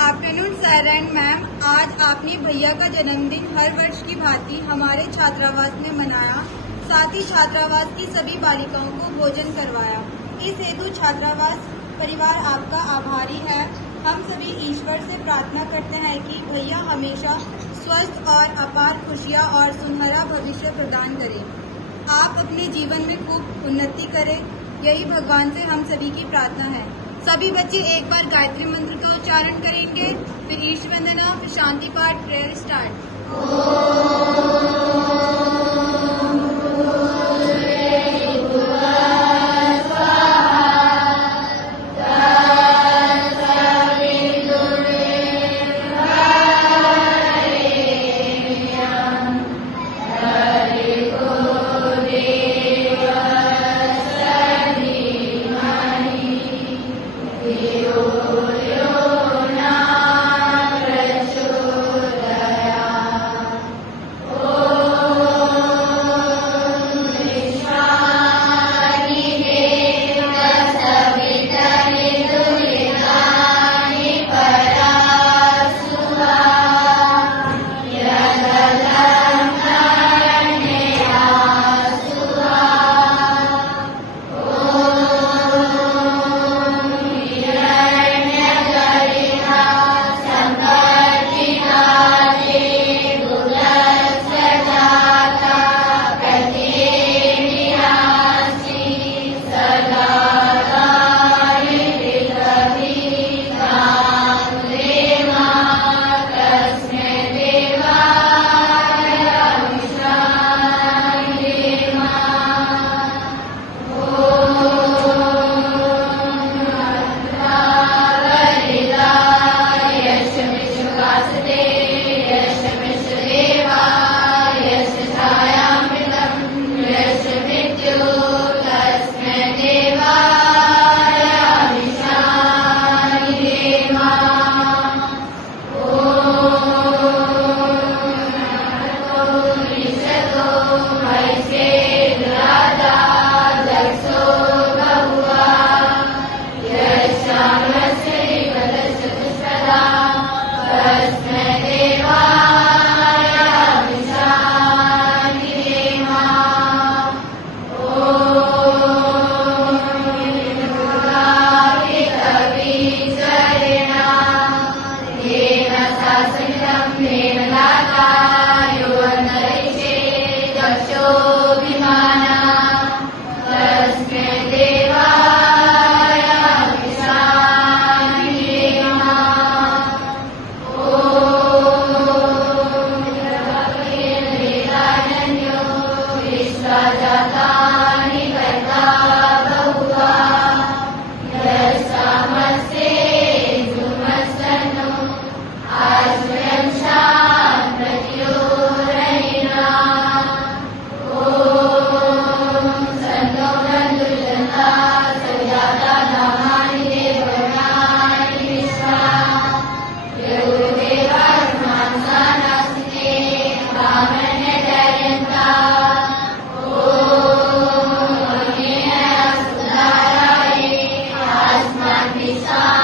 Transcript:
Afternoon sir and ma'am. आज आपने भैया का जन्मदिन हर वर्ष की भांति हमारे छात्रावास में मनाया, साथ ही छात्रावास की सभी बालिकाओं को भोजन करवाया। इस हेतु छात्रावास परिवार आपका आभारी है। हम सभी ईश्वर से प्रार्थना करते हैं कि भैया हमेशा स्वस्थ और अपार खुशियाँ और सुनहरा भविष्य प्रदान करें। आप अपने जीवन में खूब उन्नति करें, यही भगवान से हम सभी की प्रार्थना है। सभी बच्चे एक बार गायत्री मंत्र का उच्चारण करेंगे, फिर ईश वंदना, फिर शांति पाठ, प्रेयर स्टार्ट। Krishna